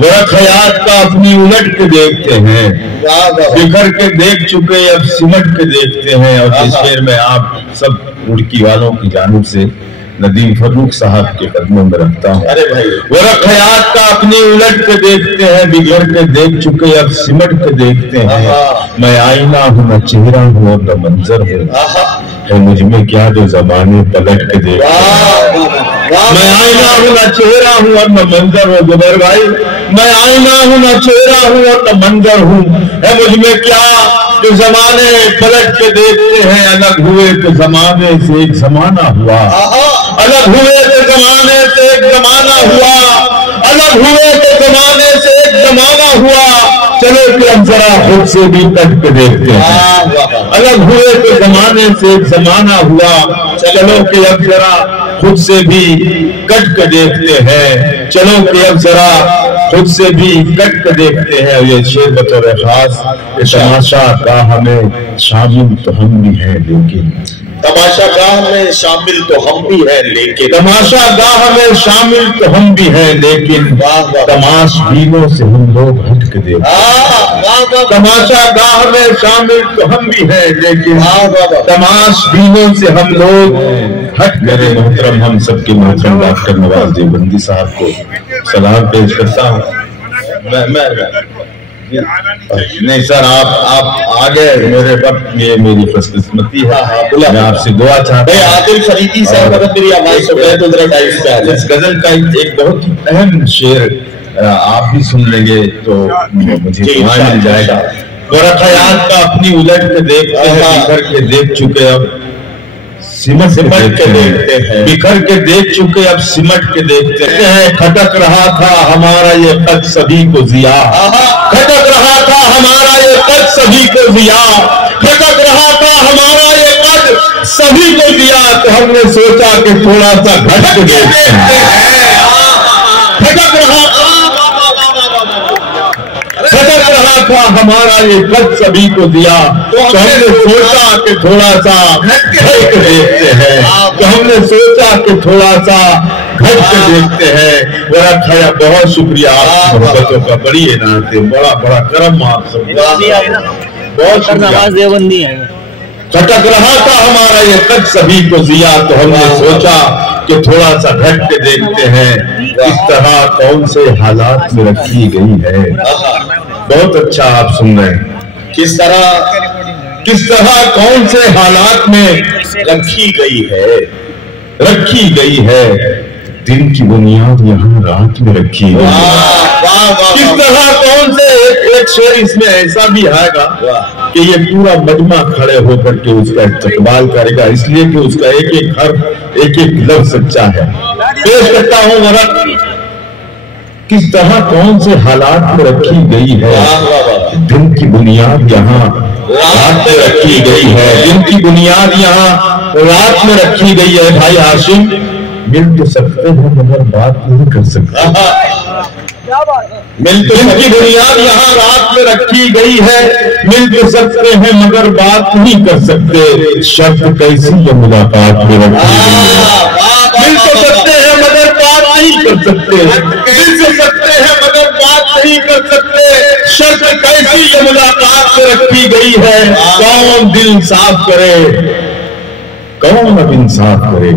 वरख हयात का अपनी उलट के देखते हैं, बिखर के देख चुके अब सिमट के देखते हैं। और इस शेर में आप सब उड़की वालों की जानिब से नदीम फरूक साहब के कदमों में रखता हूँ। अरे भाई, वरख हयात का अपनी उलट के देखते हैं, बिगड़ के देख चुके अब सिमट के देखते हैं। मैं आईना हूँ न चेहरा हूँ और न मंजर हूँ, है मुझ में क्या जो जमाने पलट के देखते हैं। मैं आईना हूँ न चेहरा हूँ और न मंजर हूँ जुबैर भाई, मैं आईना हूँ न चेहरा हूँ और न मंजर हूँ, है मुझ में क्या जो जमाने पलट के देखते हैं। अलग हुए तो जमाने से एक जमाना हुआ, अलग हुए तो जमाने से एक जमाना हुआ, अलग हुए तो जमाने से एक जमाना हुआ। चलो कि हम जरा खुद से भी कट के देखते हैं। अलग हुए तो जमाने से एक जमाना हुआ, चलो कि अब जरा खुद से भी कट के देखते हैं। चलो कि अब जरा खुद से भी कट के देखते हैं। ये शेर बतौर खास तमाशा गाह में शामिल तो हम भी हैं लेकिन, तमाशा गाह में शामिल तो हम भी हैं लेकिन, तमाशा गाह में शामिल तो हम भी हैं लेकिन, तमाशबीनों से हम लोग हट के देखते। तमाशा गाह में शामिल तो हम भी हैं लेकिन, तमाशबीनों से हम लोग हट करे। मोहतरम हम सबके मोहतरम डॉक्टर नवाज देवबंदी साहब को सलाम पेश करता हूँ। नहीं सर, आप आ गए मेरे वक्त, ये मेरी खुशकिस्मती है। मैं आपसे दुआ चाहता हूँ। आदिल फरीदी साहब अगर मेरी आवाज सुन रहे तो जरा टाइम से इस गजल का एक बहुत ही अहम शेर आप भी सुन लेंगे तो मुझे मिल जाएगा। वरख हयात का अपनी उलट के देखते हैं, बिखर के देख चुके अब सिमट के देखते हैं, बिखर के देख चुके अब सिमट के देखते हैं। खटक रहा था हमारा ये कद सभी को जिया, खटक रहा था हमारा ये कद सभी को जिया, खटक रहा था हमारा ये कद सभी को जिया। तो हमने सोचा कि थोड़ा सा घट के देखते हैं। खटक रहा था हमारा ये कद सभी को दिया, तो हमने सोचा कि थोड़ा सा घट के देखते हैं। तो हमने सोचा कि थोड़ा सा घट के देखते हैं। बड़ा खया, बहुत शुक्रिया आप मोहब्बतों का, बड़ी इनायत है, बड़ा बड़ा करम आप सब, बहुत नवाज देवबंदी है। खटक रहा था हमारा ये कद सभी को जिया, तो हमने सोचा कि थोड़ा सा घट के देखते हैं। इस तरह कौन से हालात में रखी गई है। बहुत अच्छा आप सुन रहे हैं, किस तरह कौन से हालात में रखी गई है। दिन की बुनियाद यहाँ रात में रखी गई है। किस तरह कौन से एक शेर इसमें ऐसा भी आएगा कि ये पूरा मजमा खड़े होकर के उसका इस्तकबाल करेगा, इसलिए कि उसका एक एक हर्फ एक एक लफ्ज सच्चा है। पेश करता हूँ वरख, किस तरह कौन से हालात में रखी गई है। दिन की बुनियाद यहाँ रात में रखी गई है, दिन की बुनियाद यहाँ रात में रखी गई है। भाई हाशिम, मिल तो सकते हैं मगर बात नहीं कर सकते। दिन की बुनियाद यहाँ रात में रखी गई है, मिल तो सकते हैं मगर बात नहीं कर सकते। शर्त कैसी है मुलाकात में रखी गई है। मिल तो सकते हैं मगर बात नहीं कर सकते, मिल तो सकते हैं मगर बात नहीं कर सकते। शर्त कैसी ये मुलाकात में रखी गई है। कौन दिल साफ करे, कौन अब इंसाफ करे,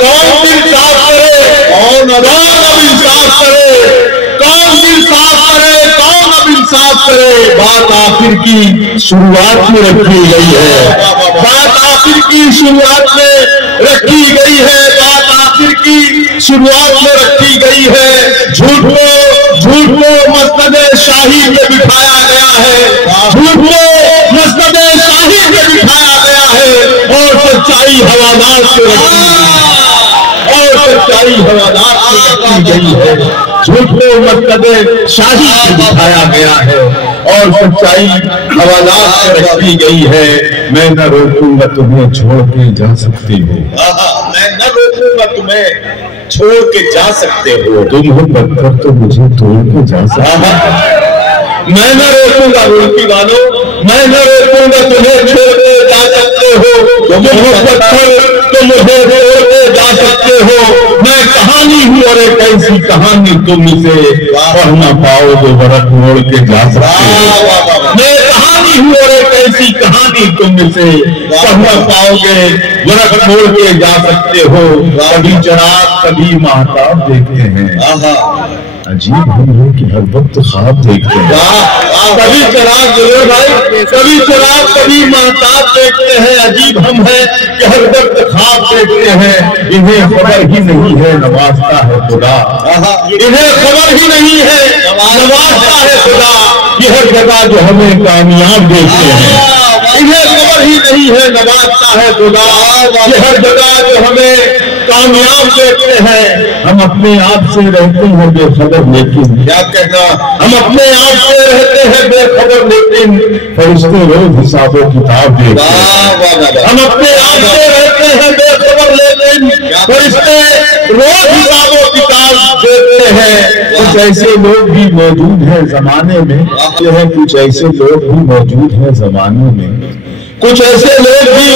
कौन दिल साफ करे, कौन अब इंसाफ करे, कौन दिल साफ करे, कौन अब इंसाफ करे। बात आखिर की शुरुआत में रखी गई है, बात आखिर की शुरुआत में रखी गई है, बात आखिर की शुरुआत में रखी गई है। झूठ को मस्जिद शाही पे बिठाया गया है, झूठ को मस्जिद शाही पे बिठाया गया है। और सच्चाई हवादार से रखी गई है। झूठ को मस्जिद शाही पे बिठाया गया है और सच्चाई हवादार से रखी गई है। मैं न रोकूंगा तुम्हें, छोड़ के जा सकते हो। मैं न रोकूंगा तुम्हें, छोड़ के जा सकते हो। तुम हो पत्थर तो मुझे तोड़ के जा सकते हो। मैं न रोकूंगा रोकी वालों, मैं न रोकूंगा तुम्हें छोड़ के जा सकते हो, तुम पत्थर तो मुझे छोड़ के जा सकते हो। मैं कहानी हूँ और एक ऐसी कहानी तुम इसे पढ़ ना पाओगे वरक मोड़ के जा सकते हो। मैं कहानी हूँ और एक ऐसी कहानी तुम इसे पढ़ ना पाओगे वरक मोड़ के जा सकते हो। कभी चिराग कभी महताब देखते हैं, अजीब हम है कि हर वक्त ख्वाब देखते हैं। कभी चिराग जरूर भाई, कभी चिराग कभी महताब देखते हैं, अजीब हम है कि हर वक्त ख्वाब देखते हैं। इन्हें खबर ही नहीं है नवाजता है खुदा, इन्हें खबर ही नहीं है नवाजता है खुदा कि हर जगह जो हमें कामयाब देखते हैं। इन्हें खबर ही नहीं है नवाजता है खुदा कि हर जगह जो हमें कामयाब देखते हैं। हम अपने आप से रहते हैं बेखबर लेकिन क्या कहना, हम अपने आप से रहते हैं बेखबर लेकिन फरिश्ते रोज हिसाबो किताब देखते हैं। हम अपने आप से रहते हैं बेखबर लेकिन फरिश्ते रोज हिसाबो किताब देखते हैं। कुछ ऐसे लोग भी मौजूद हैं जमाने में, कुछ ऐसे लोग भी मौजूद हैं जमाने में, कुछ ऐसे लोग भी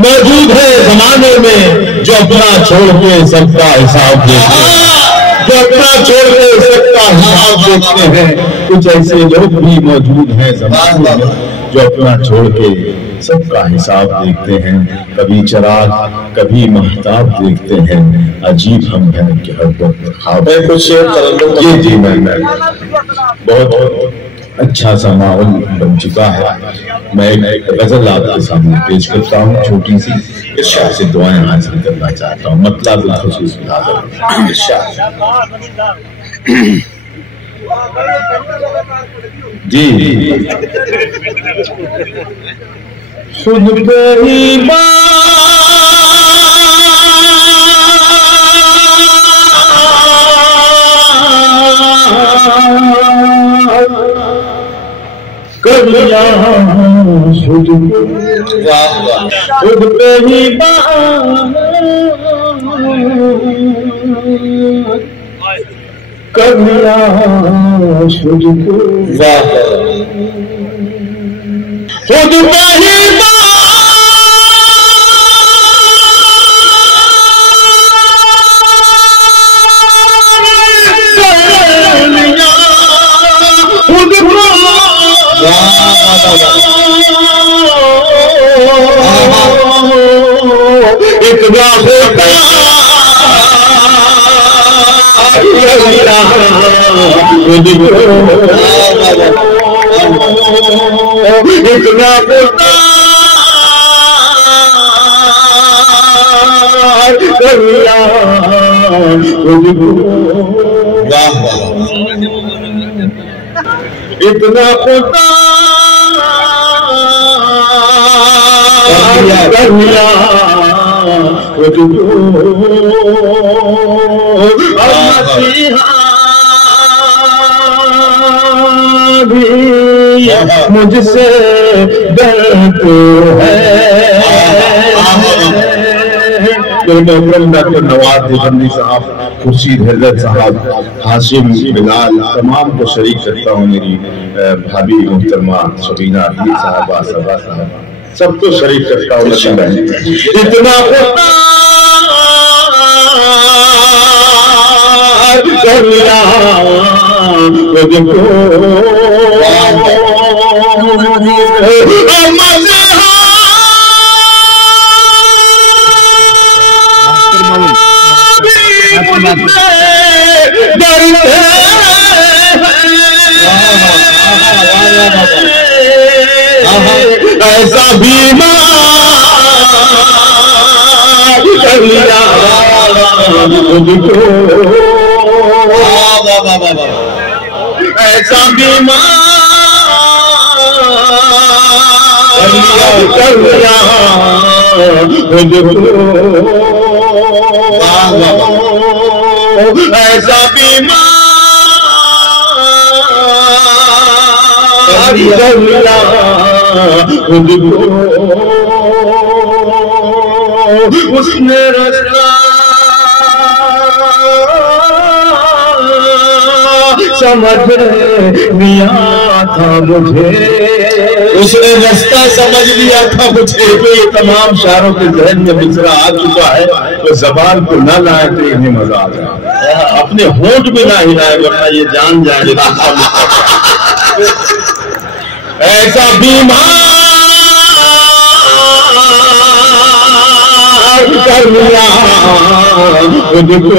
मौजूद हैं जमाने में जो अपना छोड़ के सबका हिसाब देते हैं, जो अपना छोड़ के सबका हिसाब देखते हैं। कुछ ऐसे लोग भी मौजूद हैं जमाने में जो अपना छोड़ के सबका हिसाब देखते हैं। कभी चिराग कभी महताब देखते हैं, अजीब हम हैं कि हर वक्त ख्वाब। जी मैं बहुत अच्छा सा माहौल बन चुका है। मैं एक गजल आपके सामने पेश करता हूँ, छोटी सी इरशाद से दुआएं हासिल करना चाहता हूँ। मतलब जी खुद पे ही कलिया खुद पे ही कलिया खुद पे ही इतना होता इतना होता इतना होता मुझसे डरते हैं। डॉक्टर नवाज देवबंदी साहब, खुर्शीद हैदर साहब, हाशिम बिलाल, तमाम को शरीक करता हूँ। मेरी भाभी मोहतरमा शबीना साहबा, सबा साहब, सबको शरीक करता हूँ। इतना ऐसा बीमार कर लिया मुझको, ऐसा बीमार कर लिया मुझको, ऐसा बीमार कर लिया मुझको। उसने रास्ता समझ लिया था मुझे, उसने रास्ता समझ लिया था मुझे। तो ये तमाम शायरों के जहन में मिसरा आ चुका है, तो जबान को ना लाए तो इन्हें मजा आ जाए, अपने होंठ भी ना हिलाए वरना ये जान जाएंगे ऐसा बीमार कर लिया मुझको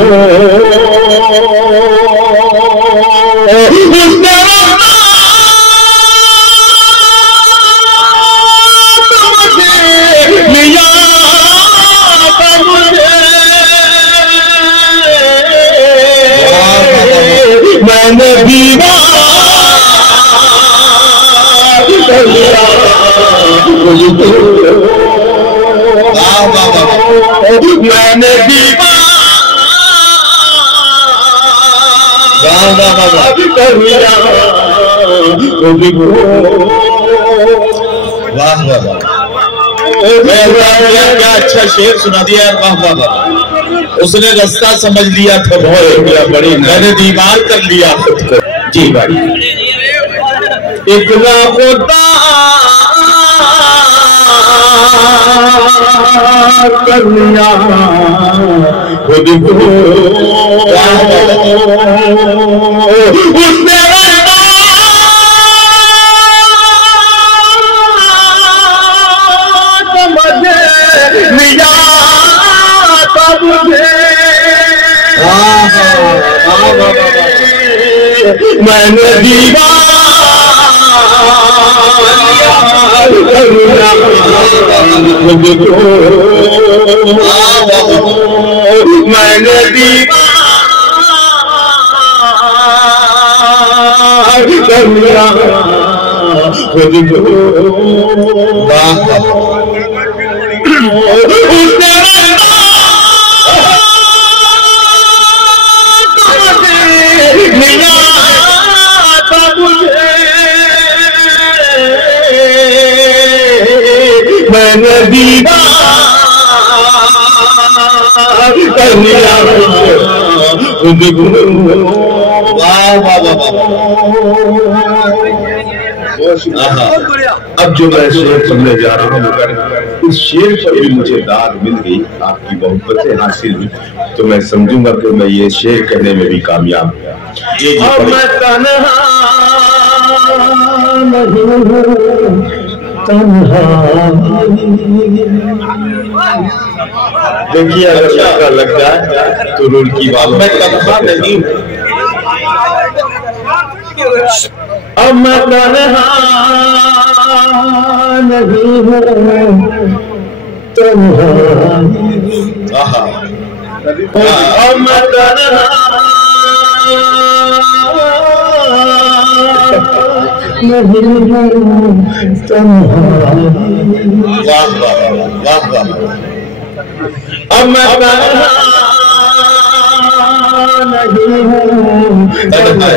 उसने, मैंने दीवार कर लिया मुझको, मैंने दीवार कर लिया मुझको। वाह वाह वाह, क्या अच्छा शेर सुना दिया यार, वाह वाह वाह। उसने रास्ता समझ लिया था बड़ी, मैंने दीवार कर लिया खुद को। जी भाई, इतना खुदा कर लिया खुद को, उसने मैंने दीवार कर लिया मुझको, मैंने दीवार कर लिया मुझको। उसने मैंने दीवार कर लिया मुझको। वाह वाह वाह वाह। अब जो मैं शेर सुनने जा रहा हूँ, अगर इस शेर पर भी मुझे दाद मिल गई, आपकी मोहब्बतें हासिल हुई, तो मैं समझूंगा कि मैं ये शेर कहने में भी कामयाब हुआ। अब मैं तन्हा देखिए, अगर लड़का लग जाए तो रूल की बात। मैं तन्हा नहीं, अब मैं तन्हा नहीं हूँ, तन्हा अब मैं तन्हा नहीं हूँ, तन्हा। वाह वाह वाह वाह। अब मैं तन्हा नहीं हूँ, तन्हा।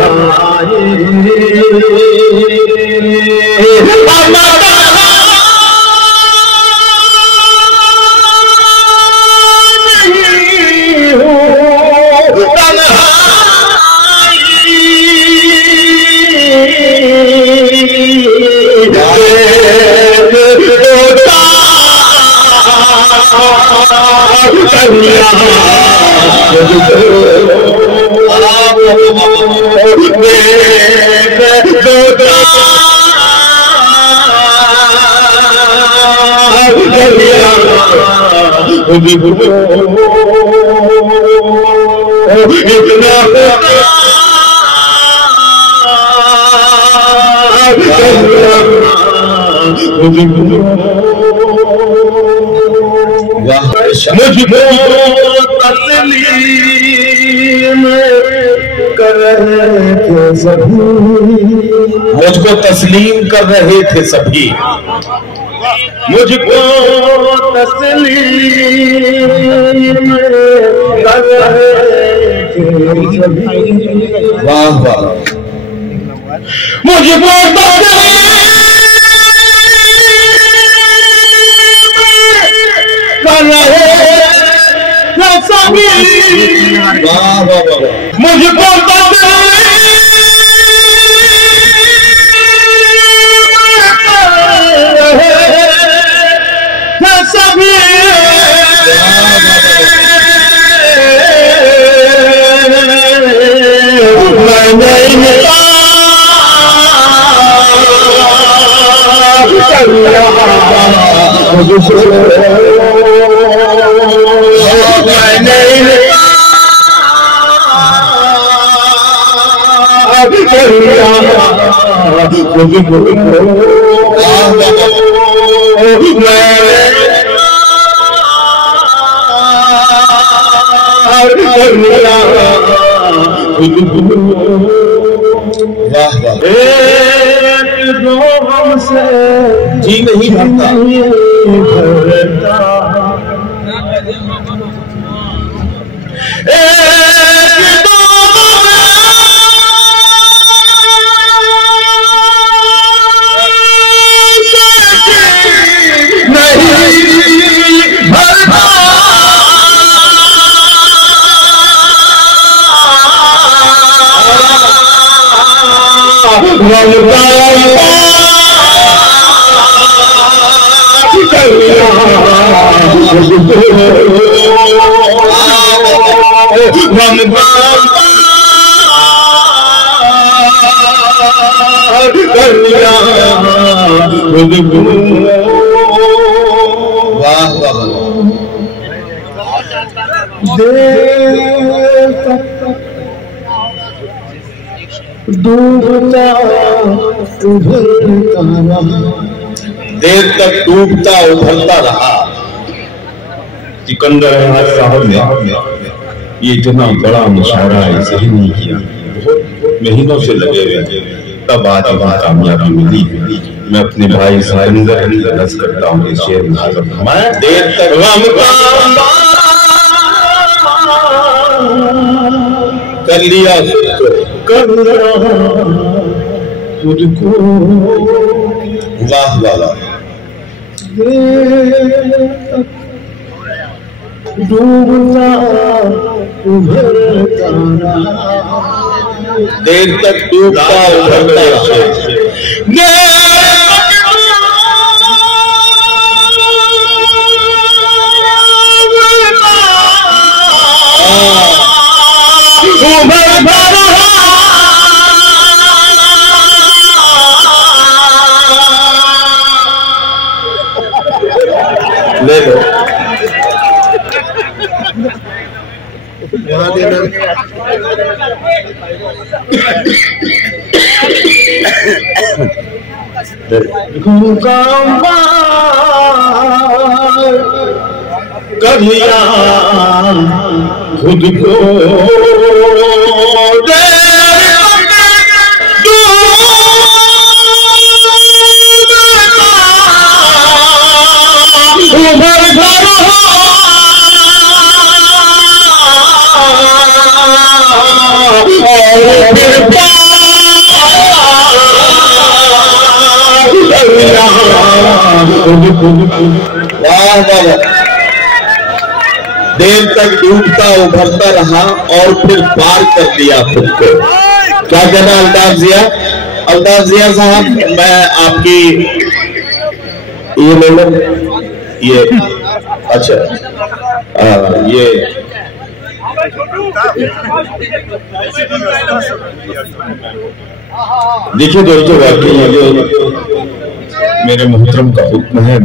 मुझको तस्लीम कर रहे थे सभी, मुझको तस्लीम कर रहे थे सभी, मुझको तस्लीम कर रहे थे सभी। वाह वाह। मुझको तस्लीम कर रहे थे सभी, वाह वाह वाह। मुझको तस्लीम जी नहीं भरता। वाह वाह डूबता उभरता रहा, देर तक डूबता उभरता रहा। सिकंदर साहब ने ये इतना बड़ा मुशायरा ऐसे ही नहीं किया, बहुत महीनों से लगे हुए, तब आज वहाँ कामयाबी मिली। मैं अपने भाई सिकंदर की अर्ज करता हूँ कि शेर मैं देर तक कर लिया कर खुद को। वाह वाह डूबता उभरता रहा, देर तक डूबता उभरता रहा। ले लो कर लिया खुद को, देर तक डूबता उभरता रहा और फिर पार कर लिया खुद को। क्या कहना अल्ताफ जिया साहब, मैं आपकी ये ले लो, ये अच्छा ये देखिए दोस्तों, वाकई ये मेरे मोहतरम का हुक्म है।